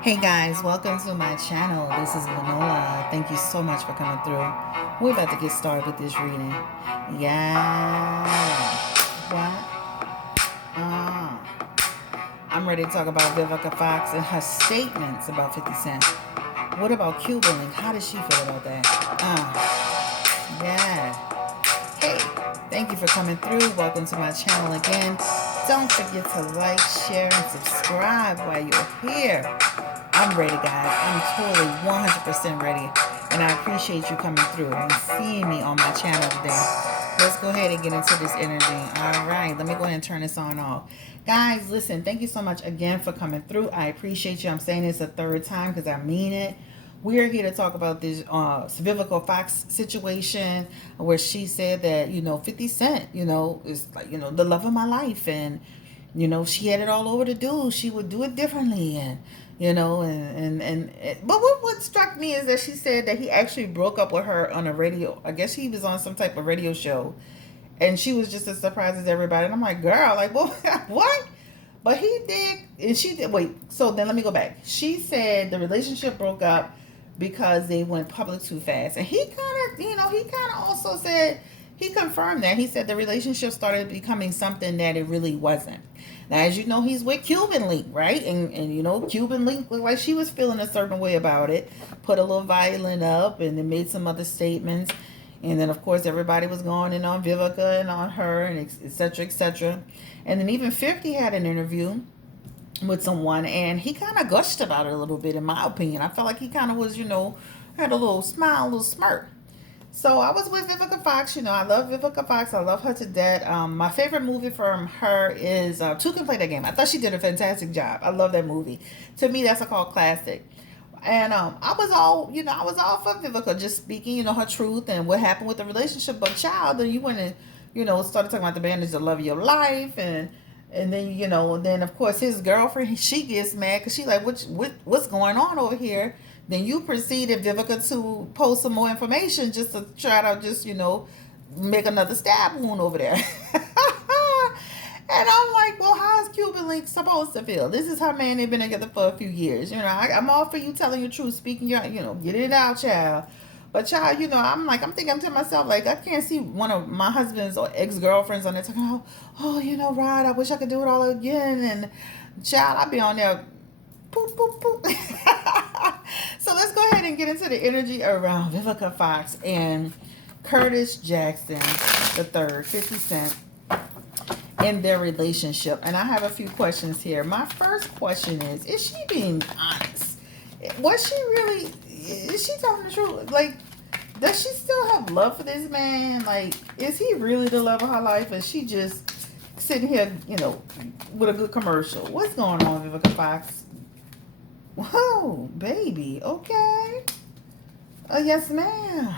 Hey guys, welcome to my channel. This is Nola. Thank you so much for coming through. We're about to get started with this reading. Yeah. What? I'm ready to talk about Vivica Fox and her statements about 50 Cent. What about Cuban Link? How does she feel about that? Yeah. Hey, thank you for coming through. Welcome to my channel again. Don't forget to like, share, and subscribe while you're here. I'm ready, guys. I'm totally 100% ready. And I appreciate you coming through and seeing me on my channel today. Let's go ahead and get into this energy. All right, let me go ahead and turn this on off. Guys, listen, thank you so much again for coming through. I appreciate you. I'm saying this a third time because I mean it. We're here to talk about this Vivica Fox situation where she said that, 50 Cent, is like, the love of my life. And, she had it all over to do. She would do it differently. And, but what struck me is that she said that he actually broke up with her on a radio. I guess he was on some type of radio show. And she was just as surprised as everybody. And I'm like, girl, like, what? What? But he did, and she did. Wait, so then let me go back. She said the relationship broke up because they went public too fast. And he kind of, he kind of also said, he confirmed that. He said the relationship started becoming something that it really wasn't. Now, as you know, he's with Cuban Link, right? And Cuban Link looked like she was feeling a certain way about it. Put a little violin up and then made some other statements. And then, of course, everybody was going in on Vivica and on her and et cetera, et cetera. And then even 50 had an interview with someone, and he kind of gushed about it a little bit, in my opinion. I felt like he kind of was, had a little smile, a little smirk. So I was with Vivica Fox. I love Vivica Fox. I love her to death. My favorite movie from her is Two Can Play That Game. I thought she did a fantastic job. I love that movie. To me, that's a called classic. And I was all for Vivica just speaking, her truth and what happened with the relationship. But child, then you went and, started talking about the band is the love of your life, and then and then of course his girlfriend, she gets mad because she like, what's going on over here? Then you proceeded, Vivica, to post some more information just to try to just make another stab wound over there. And I'm like, well, how's Cuban Link supposed to feel? This is her man. They've been together for a few years. I'm all for you telling your truth, speaking your, get it out, child. But child, I'm thinking to myself, like, I can't see one of my husband's or ex-girlfriends on there talking, Rod, I wish I could do it all again. And child, I'd be on there, poop, poop, poop. So let's go ahead and get into the energy around Vivica Fox and Curtis Jackson the third, 50 Cent, in their relationship. And I have a few questions here. My first question is she being honest? Was she really, is she telling the truth? Like, does she still have love for this man? Like, is he really the love of her life? Is she just sitting here, with a good commercial? What's going on, Vivica Fox? Whoa, baby. Okay. Yes, ma'am.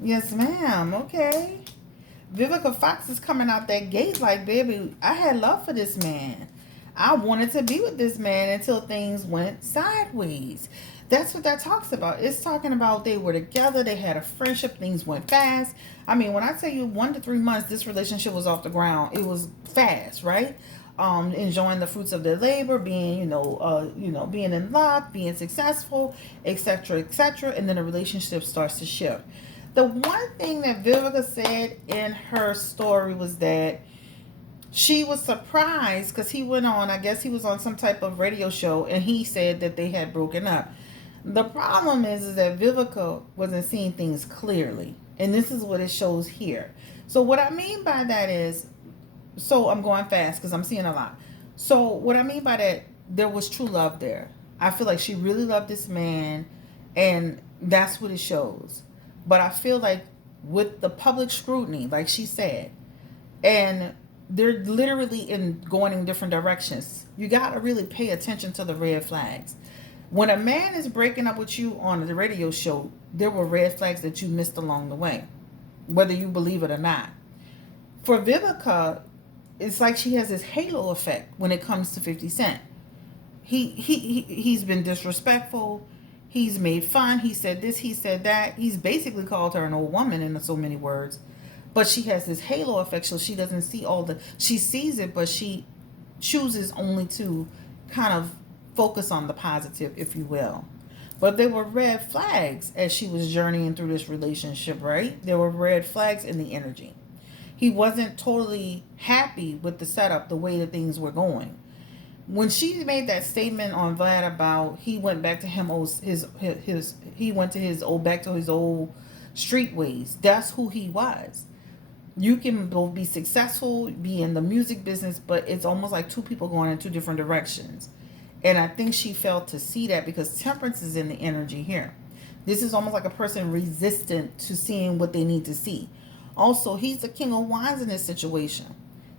Yes, ma'am. Okay. Vivica Fox is coming out that gate like, baby, I had love for this man. I wanted to be with this man until things went sideways. That's what that talks about. It's talking about they were together, they had a friendship, things went fast. I mean, when I tell you 1 to 3 months, this relationship was off the ground. It was fast, right? Enjoying the fruits of their labor, being, being in love, being successful, etc., etc., and then the relationship starts to shift. The one thing that Vivica said in her story was that she was surprised because he went on, I guess he was on some type of radio show, and he said that they had broken up. The problem is that Vivica wasn't seeing things clearly. And this is what it shows here. So what I mean by that is, so I'm going fast because I'm seeing a lot. So what I mean by that, there was true love there. I feel like she really loved this man, and that's what it shows. But I feel like with the public scrutiny, like she said, and they're literally going in different directions, you got to really pay attention to the red flags. When a man is breaking up with you on the radio show, there were red flags that you missed along the way, whether you believe it or not. For Vivica, it's like she has this halo effect when it comes to 50 Cent. He's been disrespectful. He's made fun. He said this, he said that. He's basically called her an old woman in so many words. But she has this halo effect, so she doesn't see she sees it, but she chooses only to kind of focus on the positive, if you will. But there were red flags as she was journeying through this relationship, right? There were red flags in the energy. He wasn't totally happy with the setup, the way that things were going. When she made that statement on Vlad about he went back to his he went to his old back to his old street ways. That's who he was. You can both be successful, be in the music business, but it's almost like two people going in two different directions. And I think she failed to see that because temperance is in the energy here. This is almost like a person resistant to seeing what they need to see. Also, he's the king of wands in this situation.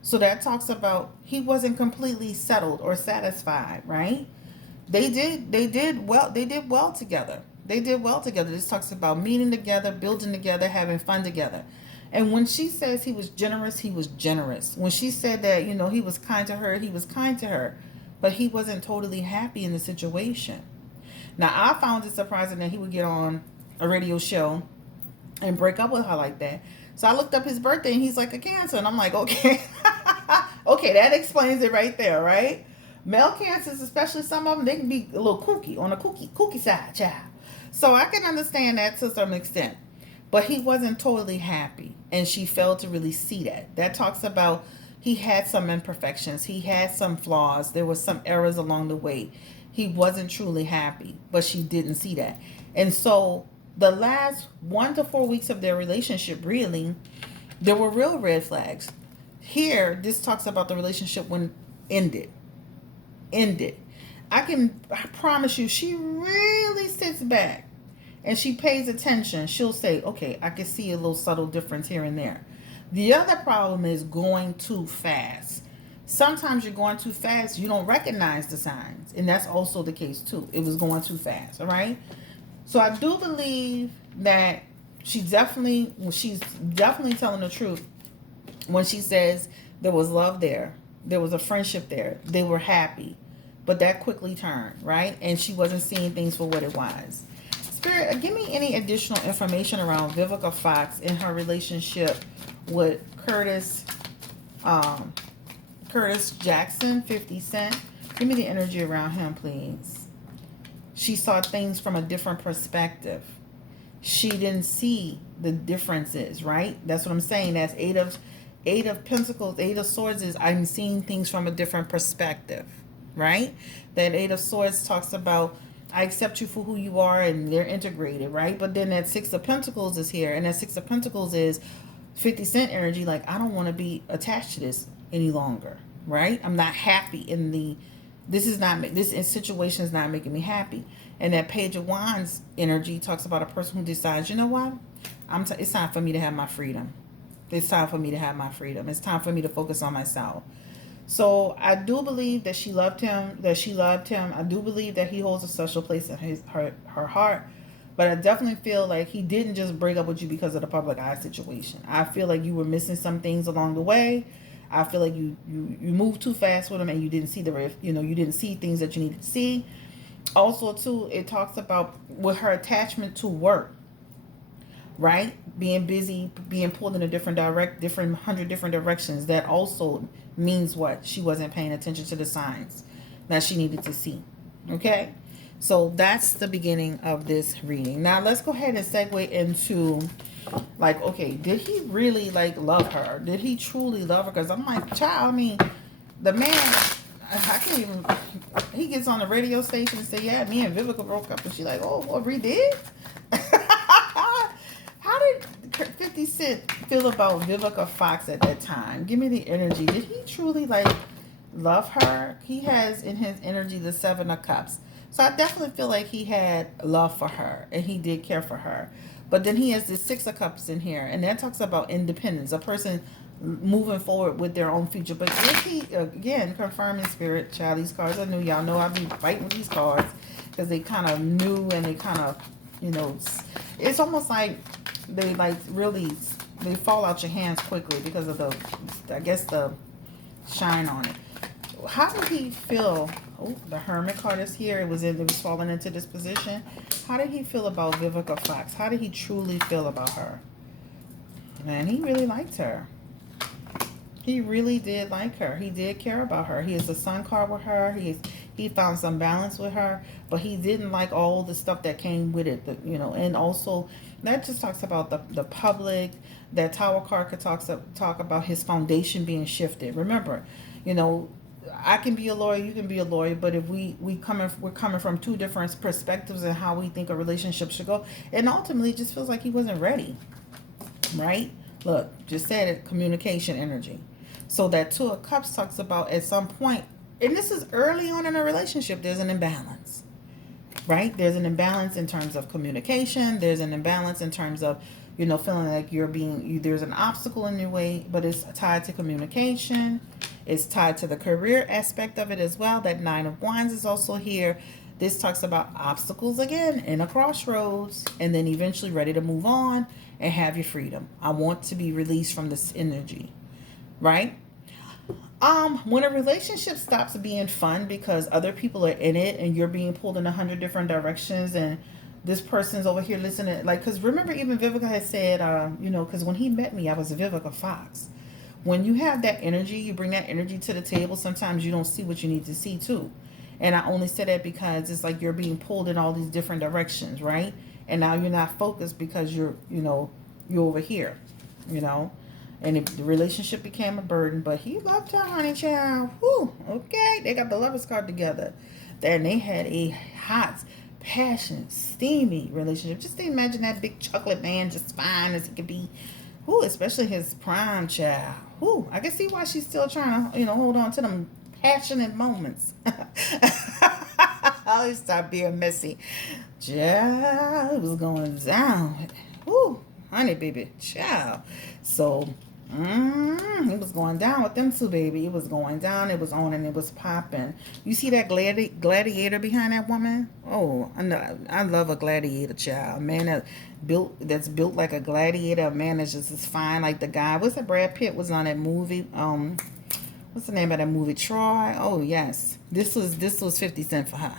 So that talks about he wasn't completely settled or satisfied, right? They did well together. They did well together. This talks about meeting together, building together, having fun together. And when she says he was generous, he was generous. When she said that, he was kind to her, he was kind to her. But he wasn't totally happy in the situation. Now, I found it surprising that he would get on a radio show and break up with her like that. So I looked up his birthday and he's like a Cancer. And I'm like, okay. Okay, that explains it right there, right? Male Cancers, especially some of them, they can be a little kooky, on the kooky side, child. So I can understand that to some extent. But he wasn't totally happy. And she failed to really see that. That talks about he had some imperfections. He had some flaws. There were some errors along the way. He wasn't truly happy. But she didn't see that. And so the last 1 to 4 weeks of their relationship, really, there were real red flags. Here, this talks about the relationship when ended. I promise you, she really sits back and she pays attention. She'll say, okay, I can see a little subtle difference here and there. The other problem is going too fast. Sometimes you're going too fast, you don't recognize the signs. And that's also the case too. It was going too fast, all right? So I do believe that she's definitely telling the truth when she says there was love there. There was a friendship there. They were happy. But that quickly turned, right? And she wasn't seeing things for what it was. Spirit, give me any additional information around Vivica Fox in her relationship with Curtis Jackson, 50 Cent. Give me the energy around him, please. She saw things from a different perspective. She didn't see the differences, right? That's what I'm saying. That's Eight of Pentacles, Eight of Swords is I'm seeing things from a different perspective, right? That Eight of Swords talks about I accept you for who you are and they're integrated, right? But then that Six of Pentacles is here, and that Six of Pentacles is 50 Cent energy. Like, I don't want to be attached to this any longer, right? I'm not happy in this situation is not making me happy. And that Page of Wands energy talks about a person who decides, you know what? It's time for me to have my freedom. It's time for me to have my freedom. It's time for me to focus on myself. So I do believe that she loved him, I do believe that he holds a special place in her heart. But I definitely feel like he didn't just break up with you because of the public eye situation. I feel like you were missing some things along the way. I feel like you moved too fast with him and you didn't see you didn't see things that you needed to see. Also, too, it talks about with her attachment to work, right? Being busy, being pulled in a different 100 different directions. That also means what? She wasn't paying attention to the signs that she needed to see. Okay? So that's the beginning of this reading. Now let's go ahead and segue into okay, did he really love her? Did he truly love her? Because I'm like, child, I mean, the man, I can't even, he gets on the radio station and say, yeah, me and Vivica broke up. And she's like, oh, what, we did? How did 50 Cent feel about Vivica Fox at that time? Give me the energy. Did he truly love her? He has in his energy the Seven of Cups. So I definitely feel like he had love for her and he did care for her. But then he has the Six of Cups in here, and that talks about independence, a person moving forward with their own future. But if he, again, confirming spirit, child, these cards, I knew y'all know I'd be fighting with these cards because they kind of new and they kind of, it's almost like they they fall out your hands quickly because of the shine on it. How did he feel? Oh, the Hermit card is here. It was falling into this position. How did he feel about Vivica Fox? How did he truly feel about her? Man, he really liked her. He really did like her. He did care about her. He is a sun card with her. He He found some balance with her, but he didn't like all the stuff that came with it. And also that just talks about the public. That Tower card could talk about his foundation being shifted. Remember, you know, I can be a lawyer, you can be a lawyer, but if we're coming from two different perspectives and how we think a relationship should go, and ultimately it just feels like he wasn't ready, right? Look, just said it, communication energy. So that Two of Cups talks about at some point, and this is early on in a relationship, there's an imbalance, right? There's an imbalance in terms of communication. There's an imbalance in terms of, feeling like there's an obstacle in your way, but it's tied to communication. It's tied to the career aspect of it as well. That Nine of Wands is also here. This talks about obstacles again in a crossroads, and then eventually ready to move on and have your freedom. I want to be released from this energy, right? When a relationship stops being fun because other people are in it and you're being pulled in 100 different directions, and this person's over here listening, like, because remember, even Vivica had said, because when he met me, I was a Vivica Fox. When you have that energy, you bring that energy to the table. Sometimes you don't see what you need to see too. And I only say that because it's like you're being pulled in all these different directions, right? And now you're not focused because you're over here, And the relationship became a burden, but he loved her, honey child. Whew, okay. They got the lovers card together. Then they had a hot, passionate, steamy relationship. Just imagine that big chocolate man, just fine as he could be. Whew, especially his prime child. Whew, I can see why she's still trying to, hold on to them passionate moments. I'll stop being messy. Child, it was going down. Whew, honey, baby, child. So, it was going down with them two, baby. It was going down. It was on and it was popping. You see that gladiator behind that woman? Oh, I love a gladiator, child. A man that's built like a gladiator. A man that's just as fine like the guy. What's that? Brad Pitt was on that movie. What's the name of that movie? Troy. Oh yes, this was 50 Cent for her.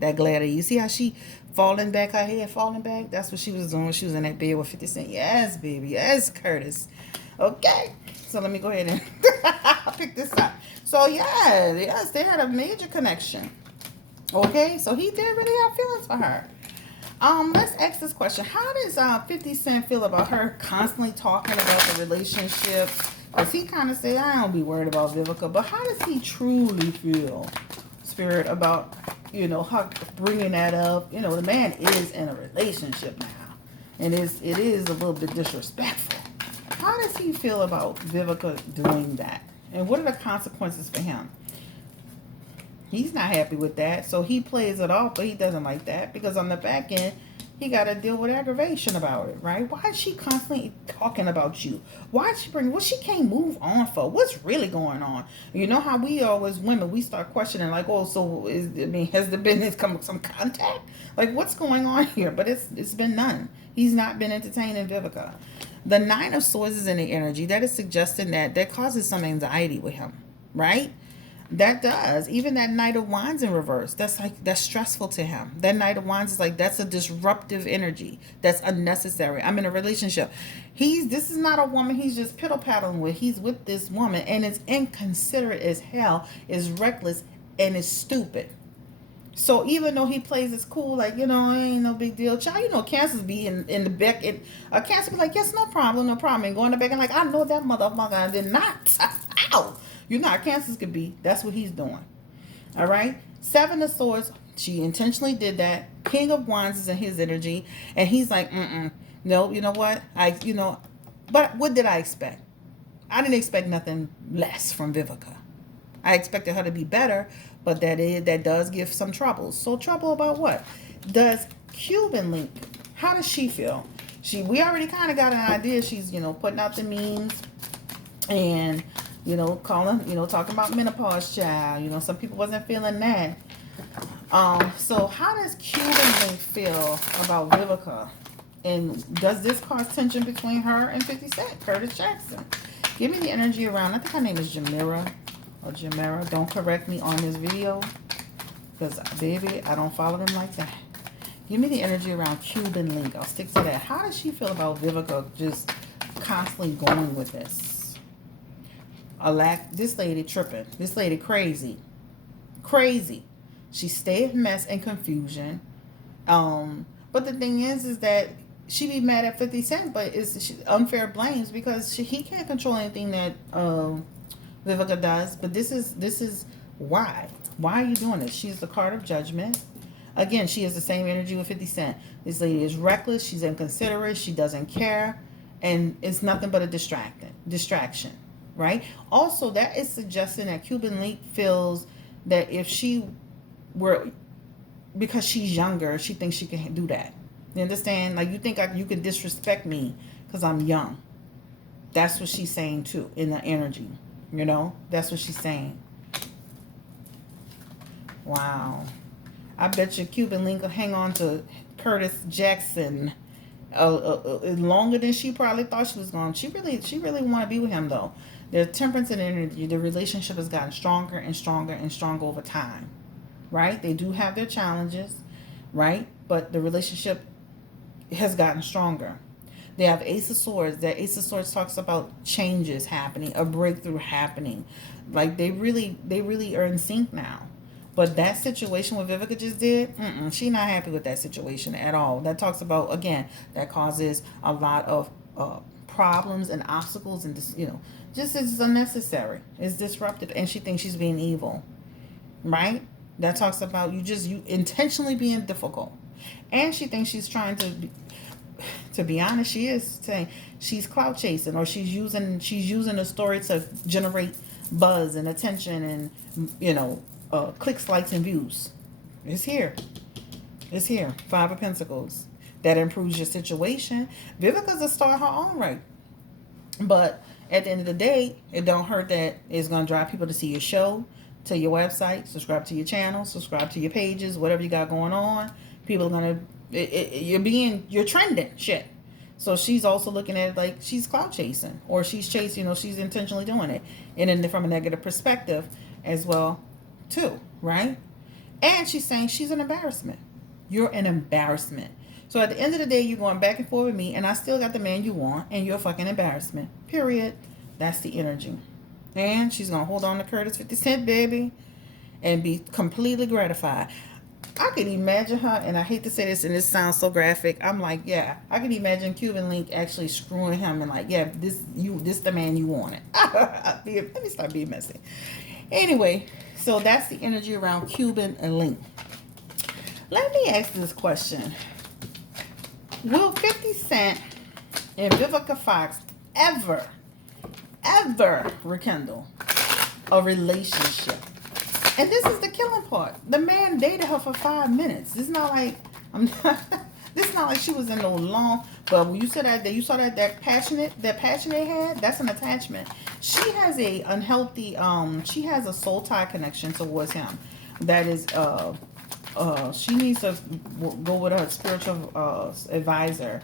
That gladiator. You see how she falling back, her head falling back? That's what she was doing. She was in that bed with 50 Cent. Yes, baby. Yes, Curtis. Okay, so let me go ahead and pick this up. So yes, they had a major connection. Okay, so he did really have feelings for her. Let's ask this question: how does 50 Cent feel about her constantly talking about the relationship? Because he kind of say, I don't be worried about Vivica, but how does he truly feel, Spirit, about her bringing that up? The man is in a relationship now, and it is a little bit disrespectful. How does he feel about Vivica doing that? And what are the consequences for him? He's not happy with that. So he plays it off, but he doesn't like that. Because on the back end, he got to deal with aggravation about it, right? Why is she constantly talking about you? Why is she what she can't move on for? What's really going on? You know how we always, women, we start questioning like, oh, so has there been some contact? Like, what's going on here? But it's been none. He's not been entertaining Vivica. The Nine of Swords is in the energy. That is suggesting that causes some anxiety with him, right? That does. Even that Knight of Wands in reverse, that's stressful to him. That Knight of Wands is like, that's a disruptive energy. That's unnecessary. I'm in a relationship. This is not a woman he's just piddle-paddling with. He's with this woman, and it's inconsiderate as hell, is reckless, and is stupid. So even though he plays it cool, like, it ain't no big deal. Child, Cancers be in the back. A Cancer be like, yes, no problem. And go in the back and like, I know that motherfucker. I did not. Ow. How Cancers could be. That's what he's doing. All right. Seven of Swords. She intentionally did that. King of Wands is in his energy. And he's like, no, you know what? But what did I expect? I didn't expect nothing less from Vivica. I expected her to be better, but that does give some troubles. So trouble about what? Does Cuban link? How does she feel? We already kind of got an idea. She's putting out the memes and talking about menopause, child. Some people wasn't feeling that. So how does Cuban link feel about Vivica? And does this cause tension between her and 50 Cent, Curtis Jackson? Give me the energy around. I think her name is Jamira. Or Jamera, don't correct me on this video, because baby, I don't follow them like that. Give me the energy around Cuban link. I'll stick to that. How does she feel about Vivica just constantly going with this? This lady tripping. This lady crazy. She stay in mess and confusion. But the thing is that she be mad at 50 Cent, but it's unfair blames because he can't control anything that Vivica does. But this is why. Why are you doing this? She's the card of judgment. Again, she has the same energy with 50 Cent. This lady is reckless. She's inconsiderate. She doesn't care. And it's nothing but a distraction, right? Also, that is suggesting that Cuban Link feels that if she were, because she's younger, she thinks she can do that. You understand? Like, you think you can disrespect me because I'm young. That's what she's saying too in the energy. You know? That's what she's saying. Wow. I bet you Cuban Link will hang on to Curtis Jackson longer than she probably thought she was going. She really want to be with him though. Their temperance and energy, the relationship has gotten stronger and stronger and stronger over time. Right? They do have their challenges, right? But the relationship has gotten stronger. They have Ace of Swords. That Ace of Swords talks about changes happening, a breakthrough happening. Like they really are in sync now. But that situation what Vivica just did, she's not happy with that situation at all. That talks about, again, that causes a lot of problems and obstacles and, just it's unnecessary. It's disruptive. And she thinks she's being evil, right? That talks about you intentionally being difficult. And she thinks she's trying to be honest, she is saying she's clout chasing, or she's using a story to generate buzz and attention and, clicks, likes, and views. It's here. 5 of Pentacles. That improves your situation. Vivica's a star in her own right. But at the end of the day, it don't hurt that it's going to drive people to see your show, to your website, subscribe to your channel, subscribe to your pages, whatever you got going on. People are going to, you're trending shit. So she's also looking at it like she's clout chasing, or she's chasing, she's intentionally doing it. And then from a negative perspective as well, too, right? And she's saying she's an embarrassment. You're an embarrassment. So at the end of the day, you're going back and forth with me, and I still got the man you want, and you're a fucking embarrassment. Period. That's the energy. And she's going to hold on to Curtis 50 Cent, baby, and be completely gratified. I can imagine her, and I hate to say this, and this sounds so graphic. I'm like, yeah, I can imagine Cuban Link actually screwing him and like, yeah, this the man you wanted. Let me start being messy. Anyway, so that's the energy around Cuban and Link. Let me ask this question. Will 50 Cent and Vivica Fox ever rekindle a relationship? And this is the killing part. The man dated her for 5 minutes. It's not like this is not like she was in no long. But when you said that passionate they had, that's an attachment. She has a unhealthy. She has a soul tie connection towards him. That is she needs to go with her spiritual advisor,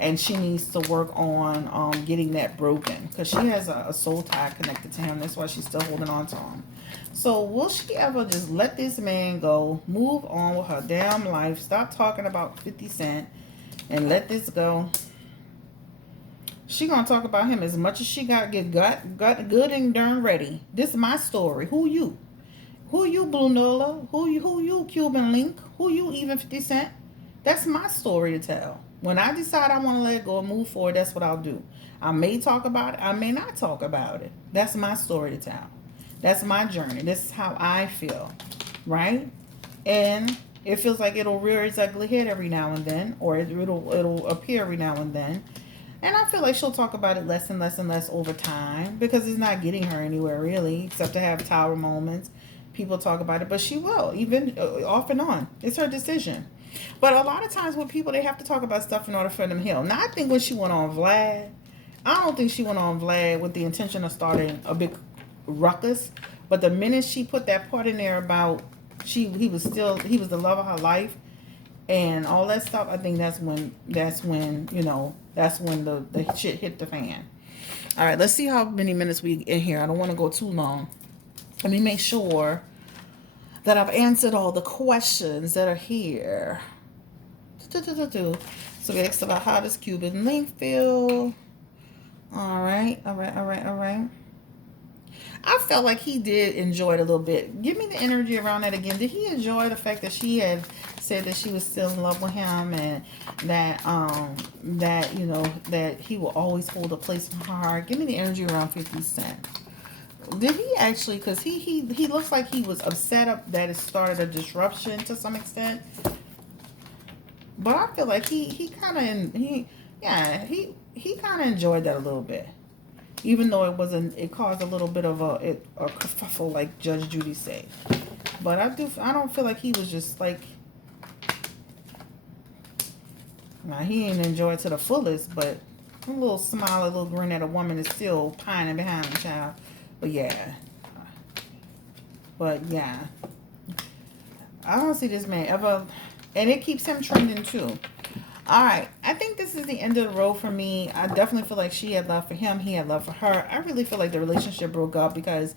and she needs to work on getting that broken, because she has a soul tie connected to him. That's why she's still holding on to him. So will she ever just let this man go, move on with her damn life, stop talking about 50 Cent, and let this go? She gonna talk about him as much as she got good and darn ready. This is my story. Who you? Who you, Blue Nola? Who you, Cuban Link? Who you, even 50 Cent? That's my story to tell. When I decide I want to let it go and move forward, that's what I'll do. I may talk about it. I may not talk about it. That's my story to tell. That's my journey. This is how I feel, right? And it feels like it'll rear its ugly head every now and then, or it'll appear every now and then. And I feel like she'll talk about it less and less and less over time, because it's not getting her anywhere really, except to have tower moments. People talk about it, but she will, even off and on. It's her decision. But a lot of times with people, they have to talk about stuff in order for them to heal. Now, I think when she went on Vlad, I don't think she went on Vlad with the intention of starting a big ruckus. But the minute she put that part in there about he was the love of her life and all that stuff, I think that's when the shit hit the fan. All right, let's see how many minutes we in here. I don't want to go too long. Let me make sure that I've answered all the questions that are here. So we asked about how does Cuban Link feel. All right. I felt like he did enjoy it a little bit. Give me the energy around that again. Did he enjoy the fact that she had said that she was still in love with him, and that you know that he will always hold a place in her heart? Give me the energy around 50 Cent. Did he actually? Because he looks like he was upset up that it started a disruption to some extent. But I feel like he kind of he kind of enjoyed that a little bit, even though it caused a little bit of a kerfuffle, like Judge Judy said. But I don't feel like he was just like, now he ain't enjoyed to the fullest, but a little smile, a little grin at a woman is still pining behind the child. But yeah, I don't see this man ever, and it keeps him trending too. All right, I think this is the end of the road for me. I definitely feel like she had love for him, he had love for her. I really feel like the relationship broke up because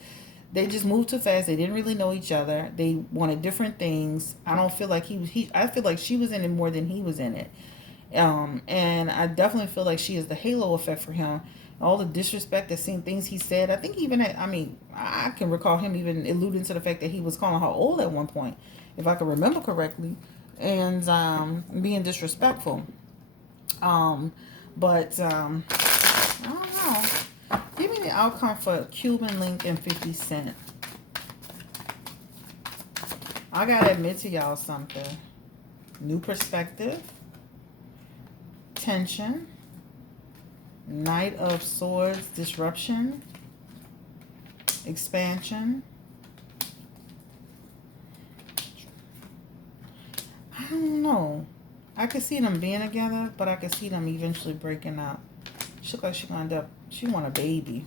they just moved too fast. They didn't really know each other. They wanted different things. I don't feel like I feel like she was in it more than he was in it. And I definitely feel like she is the halo effect for him. All the disrespect, the same things he said. I think even I can recall him even alluding to the fact that he was calling her old at one point, if I can remember correctly, and being disrespectful. But I don't know. Give me the outcome for Cuban Link and 50 Cent. I gotta admit to y'all something. New perspective. Tension. Knight of Swords, disruption. Expansion. I don't know. I could see them being together, but I could see them eventually breaking up. She look like she gonna end up, she want a baby.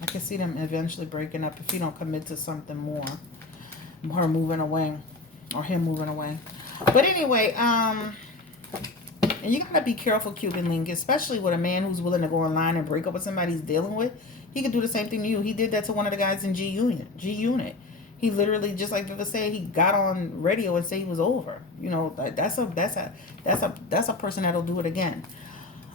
I could see them eventually breaking up if he don't commit to something more. Her moving away, or him moving away. But anyway, and you gotta be careful, Cuban Link, especially with a man who's willing to go online and break up with somebody he's dealing with. He could do the same thing to you. He did that to one of the guys in G Unit. He literally, just like Vivica said, he got on radio and said he was over. You know, that's a person that'll do it again.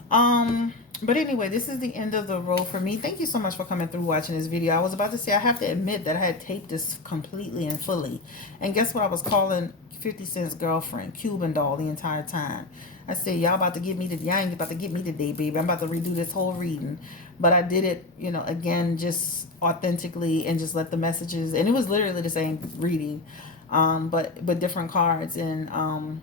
But anyway, this is the end of the road for me. Thank you so much for coming through, watching this video. I was about to say, I have to admit that I had taped this completely and fully. And guess what? I was calling 50 Cent's girlfriend Cuban Doll the entire time. I said, y'all about to get me today. Y'all ain't about to get me today, baby. I'm about to redo this whole reading. But I did it, you know, again, just authentically, and just let the messages, and it was literally the same reading, but different cards, and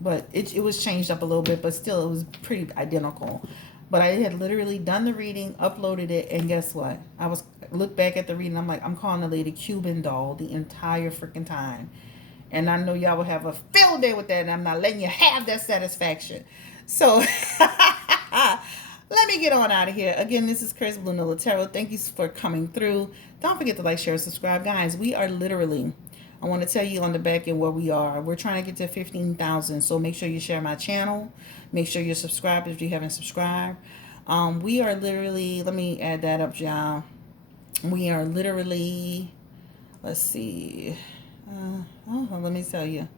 but it was changed up a little bit, but still it was pretty identical. But I had literally done the reading, uploaded it, and guess what? I looked back at the reading. I'm like, I'm calling the lady Cuban Doll the entire freaking time. And I know y'all will have a field day with that, and I'm not letting you have that satisfaction. So let me get on out of here. Again, this is Chris Blue Nola Tarot. Thank you for coming through. Don't forget to like, share, subscribe. Guys, we are literally, I want to tell you on the back end where we are. We're trying to get to 15,000. So make sure you share my channel. Make sure you're subscribed if you haven't subscribed. We are literally, let me add that up, y'all. We are literally, let's see. Let me tell you.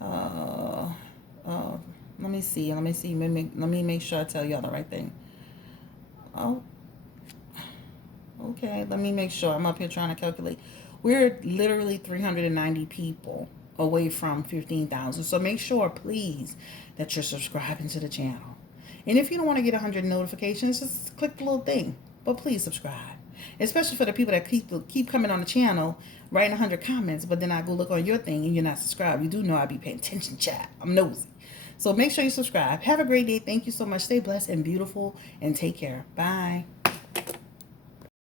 Let me see. Let me make sure I tell y'all the right thing. Oh, okay. Let me make sure. I'm up here trying to calculate. We're literally 390 people away from 15,000. So make sure, please, that you're subscribing to the channel. And if you don't want to get 100 notifications, just click the little thing. But please subscribe. Especially for the people that keep coming on the channel, writing 100 comments, but then I go look on your thing and you're not subscribed. You do know I be paying attention, chat. I'm nosy. So make sure you subscribe. Have a great day. Thank you so much. Stay blessed and beautiful, and take care. Bye.